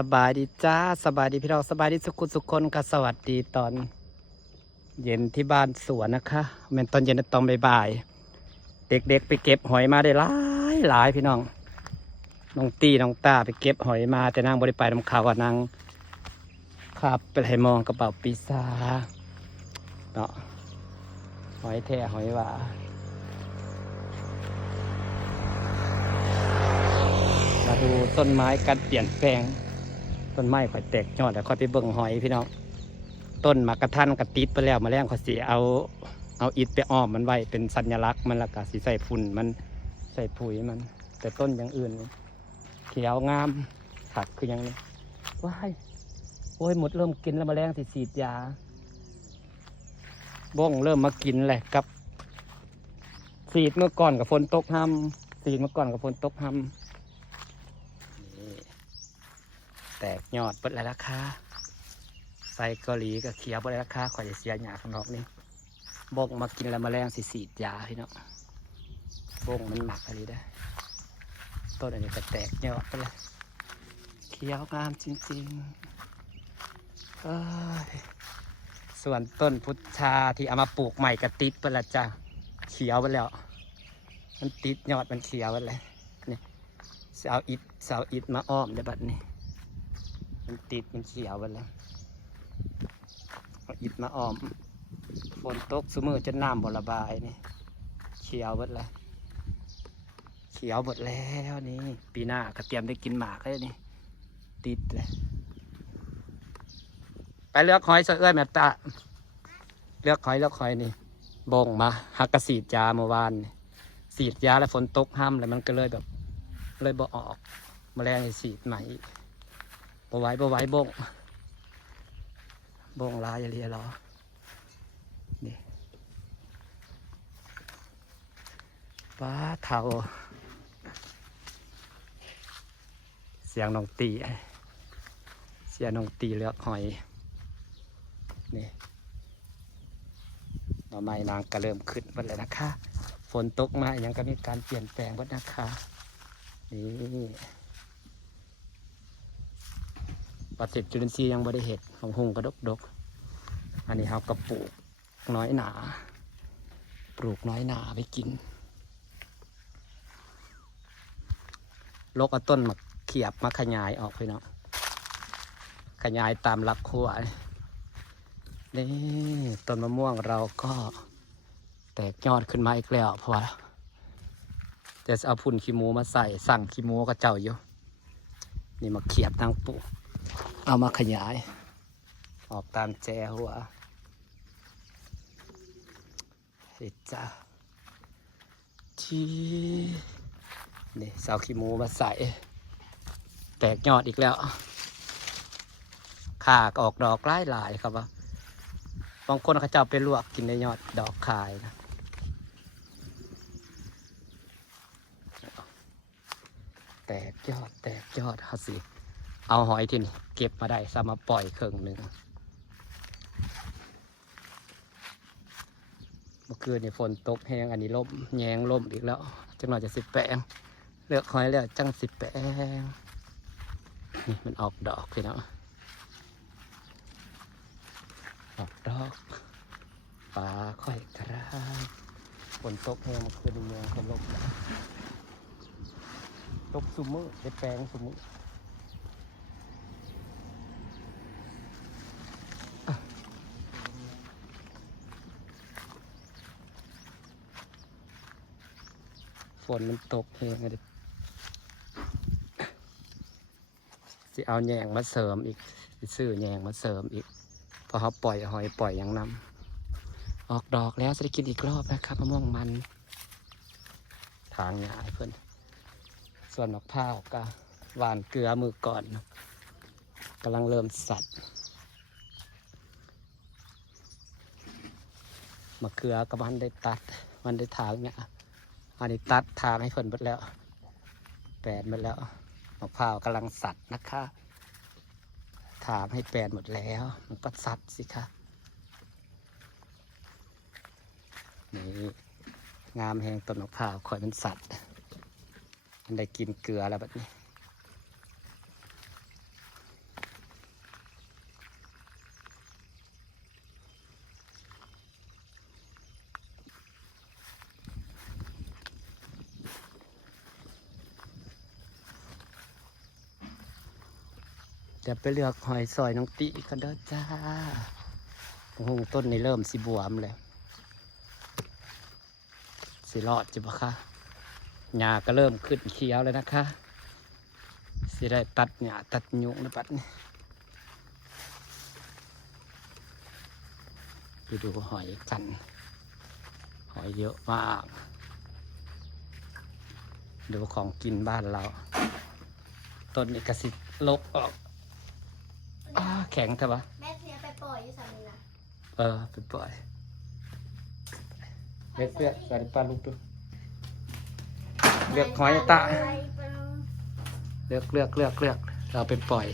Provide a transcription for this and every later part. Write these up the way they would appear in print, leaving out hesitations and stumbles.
สบายดีจ้าสบายดีพี่น้องสบายดีสุขคนค่ะสวัสดีตอนเย็นที่บ้านสวนนะคะเป็นตอนเย็นตอนบ่ายๆเด็กๆไปเก็บหอยมาได้หลายพี่น้องน้องตีน้องตาไปเก็บหอยมาแต่นางบริไปน้ำขาวว่านางขับไปให้มองกระเป๋าปีศาจเนาะหอยแท้หอยหวามาดูต้นไม้การเปลี่ยนแปลงต้นไม้ค่อยแตกยอดแล้วค่อยไปเบิ่งหอยพี่น้องต้นมากระทันกระติดไปแล้วมาแล้งเขาสีเอาอิฐไปอ้อมมันไว้เป็นสัญลักษณ์มันละกะสีใส่ฝุ่นมันใส่ปุ๋ยมันแต่ต้นอย่างอื่นเขียวงามผักคืออย่างนี้ว้ายโอ้ยหมดเริ่มกินแล้วมาแล้งสีดยาบ้งเริ่มมากินแหละกับสีดเมื่อก่อนกับฝนตกห้ำสีดเมื่อก่อนกับฝนตกห้ำแตกยอดเปิดแล้วราคาใส่เกาหลีกับเขียวเปิดแล้วราคาข่อยจะเสียหยาข้างนอกนี่บงมากินแล้วมาแรงสีดยาพี่เนาะบงมันหมักอะไรได้ต้นอันนี้ก็แตกยอดไปเลยเขียวงามจริงๆส่วนต้นพุทธาที่เอามาปลูกใหม่กระติดไปละจ้ะเขียวไปแล้วมันติดยอดมันเขียวไปเลยนี่เสาอิฐมาอ้อมในบัดนี้มันติดมันเขียวไปแล้วเอาอิฐมาอ้อมฝนตกสมือจนน้ำบ่ระบายนี่เขียวหมดแล้วเขียวหมดแล้วนี่ปีหน้าก็เตรียมได้กินหมากเลยนี่ติดเลยไปเลือกหอยเสื้อแม่ตาเลือกหอยนี่บ่งมาหักกระสีดยาเมื่อวานสีดยาแล้วฝนตกห้ำแล้วมันก็เลยแบบเลยบ่ออกแมลงสีดใหม่บ่ไหวบ่งลายเรียรอนี่ป้าเท่าเสียงน้องตีเลือกหอยนี่หน่อไม้นางก็เริ่มขึ้นหมดแล้วนะคะฝนตกมายังก็มีการเปลี่ยนแปลงหมดนะคะนี่ปฏิจุลินทรีย์ยังบริเหตุของหุงกระดกอันนี้เขากระปลูกน้อยหนาไปกินโลกเอาต้นมาเขียบมาขยายออกไปเนาะขยายตามหลักขั้วนี่ต้นมะม่วงเราก็แตกยอดขึ้นมาอีกแล้วเพราะว่าจะเอาพุ่นขี้หมูมาใส่สั่งขี้หมูก็เจ้าอยู่นี่มาเขียบทางปูเอามาขยายออกตามแจหัวเฮ้ยจ้าที่นี่เสาขี้หมูมาใส่แตกยอดอีกแล้วข่าก็ออกดอกหลายครับว่าบางคนเขาจะเอาไปลวกกินในยอดดอกขายนะแตกยอดเขาสิเอาหอยที่นี่เก็บมาได้สามารถปล่อยเครื่องหนึ่งเมื่อคืนนี่ฝนตกแห้งอันนี้ล่มแยงล่มอีกแล้วจังหน่อยจะสิแปงเลือกหอยแล้วจังสิแปงนี่มันออกดอกพี่เนาะออกดอกปลาค่อยกระฝนตกแห้งเมื่อคืนนี่แยงคนล่มตกสุมือได้แปลงสุมือฝนมันตกแห้งเลยสิเอาแยงมาเสริมอีกซื้อแยงมาเสริมอีกพอเขาปล่อยหอยปล่อยอย่างน้ำออกดอกแล้วจะได้กินอีกรอบนะครับมะม่วงมันทางใหญ่เพื่อนส่วนมะพร้าวก็หวานเกลือมือก่อนกำลังเริ่มสัตว์มะเขือก็มันได้ตัดมันได้ถางเนี่ยอันนี้ตัดทางให้เพื่อนหมดแล้วแปดหมดแล้วมะพร้าวกำลังสัตว์นะคะถางให้แปดหมดแล้วมันก็สัตว์สิคะนี่งามแหงต้นมะพร้าวคอยมันสัตว์มันได้กินเกลือแล้วแบบนี้ เดี๋ยวไปเลือกหอยซอยน้องติกันเด้อจ้าโอ้โหต้นนี้เริ่มสิบวมแล้วสิรอดจิบะคะหญ้าก็เริ่มขึ้นเขียวแล้วนะคะสิได้ตัดหญ้าตัดยุงนะปัดนี่ไปดูหอยกันหอยเยอะมากดูของกินบ้านเราต้นนี้กระสิลกออกแข็งใช่ปะแม่เทียไปปล่อยอยู่สามีนะไปปล่อยเลือกใส่ปลาลูกดูเลือกหอยตะเลือกเราไปปล่อย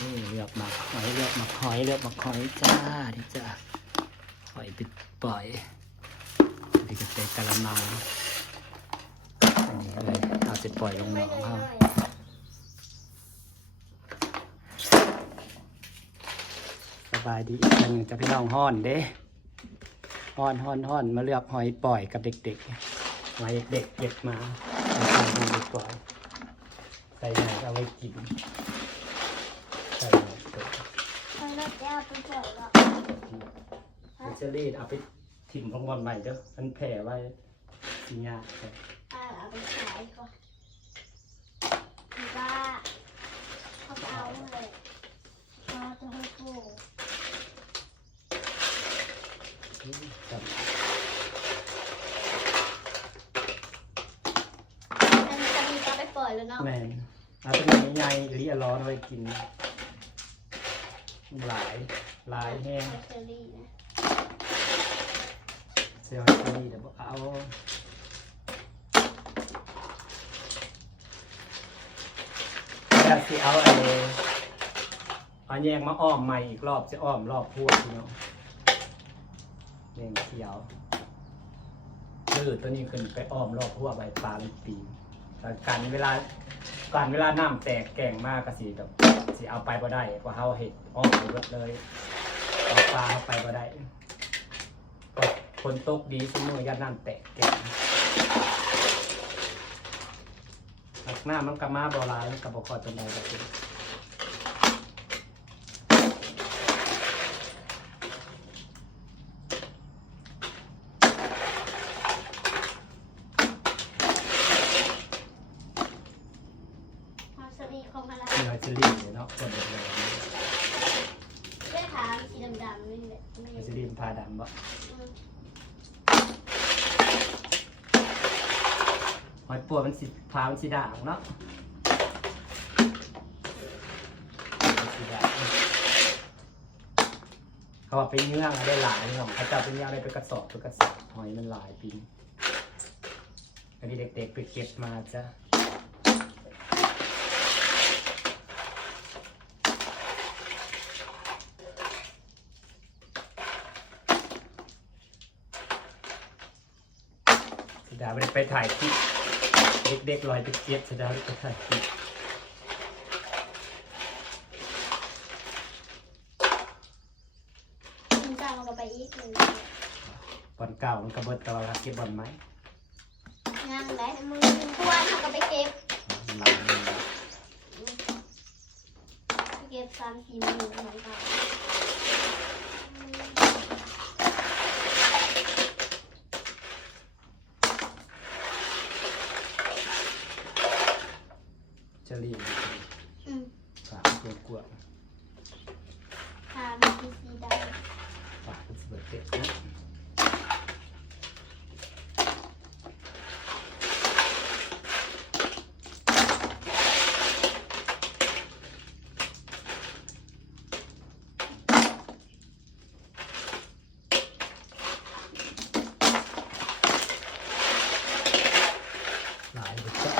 นี่เลือกหมักหอยเลือกหมักหอยจ้าดิจ้าหอยไปปล่อยดีก็เตะกะละมังอันนี้เลยเอาไปปล่อยลงหนองเขาสบายดีอีกหนึ่งจะพี่น้องห้อนเด้ห้อนมาเลือกหอยปล่อยกับเด็กๆหอยเด็กเก็บมาใส่หอยปล่อยใส่ไหนเอาไว้กินใส่ไหนตัวแล้วจะเอาไปปล่อยหรอเชอรี่เอาไปถิ่มของบอลใหม่เด้อมันแผ่ไว้ทีเนี้ยเอาไปขายก่อนคือว่าเขาจะเอาเลยเขาจะให้ปลูกอันนี้จะมีเอาไปปล่อยแล้วเนาะแม่เอาเป็นใหญ่ๆเรียร้อนไว้กินหลายแห้งเชอรี่นะเซลล์นี่เดี๋ยวเอาแล้วสิเอาแยงมาอ้อมใหม่อีกรอบจะอ้อมรอบพวกพี่น้องแยงเขียวตัวนี้ขึ้นไปอ้อมรอบพวกใบปลาลูกปีการเวลาน้ำแตกแก่งมากก็สิแบบสิเอาไปบ่ได้เพราะเขาเห็ดอ้อมไปหมดเลยเอาปลาเอาไปบ่ได้คนตกดีสมุนยัดน้ำแตกแก่งหน้ามันกระมาบอลายมันกระบอกคอจนใดแบบนี้เชอรี่ของอะไรเนื้อเชอรี่เนาะคนเดียวได้ถามสีดำๆนี่แหละเชอรี่มันพาดำบ่หอยปวดมันสิพามันสิด่างเนาะเขาบอกไปเนื้อได้หลายเนาะเขาจะไปเนื้อได้ไปกระสอบหอยมันหลายปีอันนี้เด็กๆไปเก็บมาจ้ะดาไปถ่ายคลิปเด็กๆลอยไปเก็บดาไปถ่ายคลิปคุณจ้างเราไปอีกหนึ่งบอลเก่ามันกระเบิดตลอดเก็บบอลไหมงานไหนมือพวกเขาก็ไปเก็บเก็บ3-4 มือเหมือนกันเชอรี่ฝากตัวกวดทามีสีดำฝากเป็นสเปรย์เก็บนะหลายเลยจ้ะ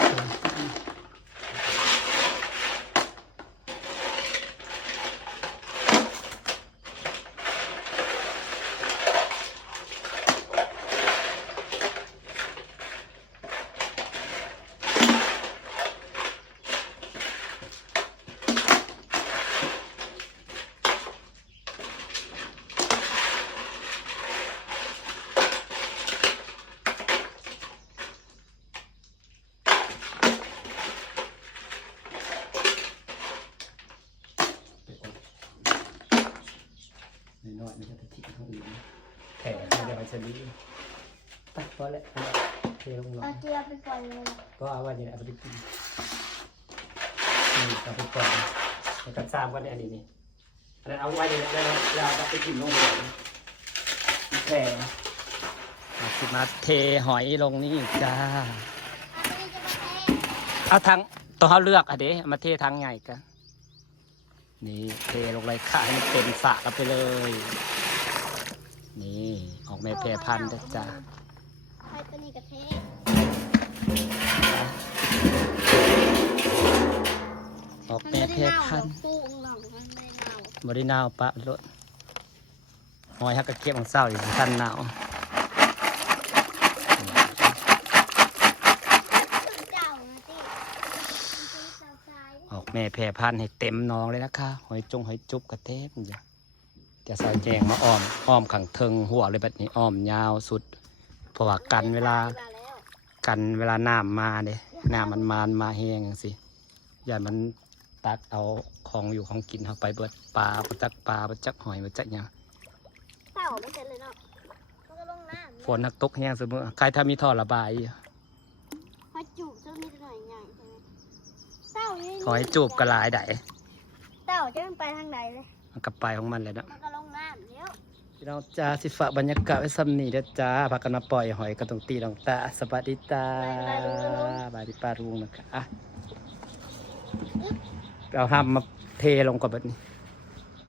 ผ่ไม่ได้ไปเฉลี่ยไปพอแล้วเทลงหน่อ เอา ย เจียวไปปล่อยเลย ก็เอาไว้เนี่ยเอาไปกินนี่เอาไปก่อนมันกันซ้ำกันเนี่ยอันนี้นี่อันนั้นเอาไว้เนี่ยแล้วเราไปกินลงหัวแผ่มาเทหอยลงนี่จ้า อันนี้จะมาเท เอาทั้งตัวเขาเลือกอ่ะเด้เอามาเททั้งใหญ่กันนี่เทลงเลยค่ะให้มันเต็มสระกันไปเลย นี่ออกแม่แพรพันธุ์นะจ้า ใครตัวนี้กระเท ออกแม่แพรพันธุ์ ปูองหลังมันไม่เน่า บริณาวปะรถหอยฮักกะเก็บของเศร้าอยู่ท่านหนาว เจ้านะติเจ้าชาย ออกแม่แพรพันธุ์ให้เต็มหนองเลยนะคะหอยจุบกระเทบอย่าจะใส่แจงมาอ้อมขังเทิงหัวเลยแบบนี้อ้อมยาวสุดเพราะว่ากันเวลาน้ำมาเด้น้ำมันมาแห้งสิอย่ามันตักเอาของอยู่ของกินเข้าไปเบิดปลาประจักหอยประจักหยัง เต่าไม่เสร็จเลยเนาะมันก็ลงน้ำ ฝนนักตกแห้งเสมอใครถ้ามีท่อระบายอยู่ พอจูบจะมีหน่อยใหญ่ใช่ไหมเต่านี่ หอยจูบกระลายได เต่าจะไปทางไหนเลย มันกระไปของมันเลยเนาะ มันก็ลงน้ำเดี๋ยว พี่น้องจ้าสิฝากบรรยากาศไว้ซ้ำนี่เด้อจ้าพากันมาปล่อยหอยกระตงตีลองตาสวัสดีจ้าบายดีปลารุงนะคะอ่ะเอาห้ามมาเทลงก่อนแบบนี้